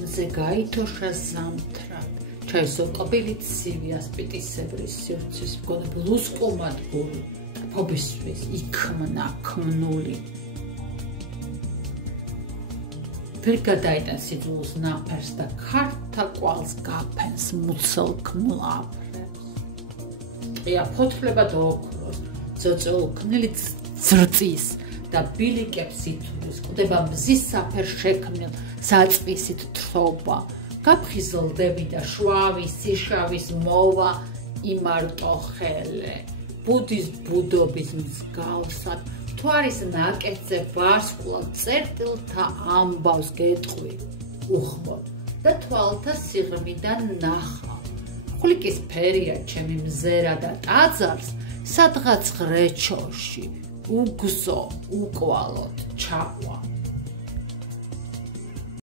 მზე გაითოშა ზამთრად, ჩაისო ყბილით ცივი ასპიტისებრი სივრცის მქონე ბლუსკომადგური, ფობისთვის იქმნა ქმნული. ვერ გადაიტანს სიძულს ნაფერს და ქართა კვალს გაფენს მუცელ ქმლაფრებს. ყია ფოთლებად ოქროს, ძოწეულქნილი ძრწის და ბილიკებს ითვლის, კვდება მზის საფერ შექმნილ საწვისით თრობა. გაფხიზლდები და შვავის, სიშავის მოვა იმარტო ხელე. ბუდის ბუდობის მსგავსად, მთვარის ნაკეთზე ვარსკვლავ წერტილთა ამბავს გეტყვი, უხმოდ და თვალთა სიღრმიდან ნახავ. ხვლიკის ფერია ჩემი მზერა და ტაძარს, სადღაც ღრეჩოში, უგზო, უკვალოდ ჩავა.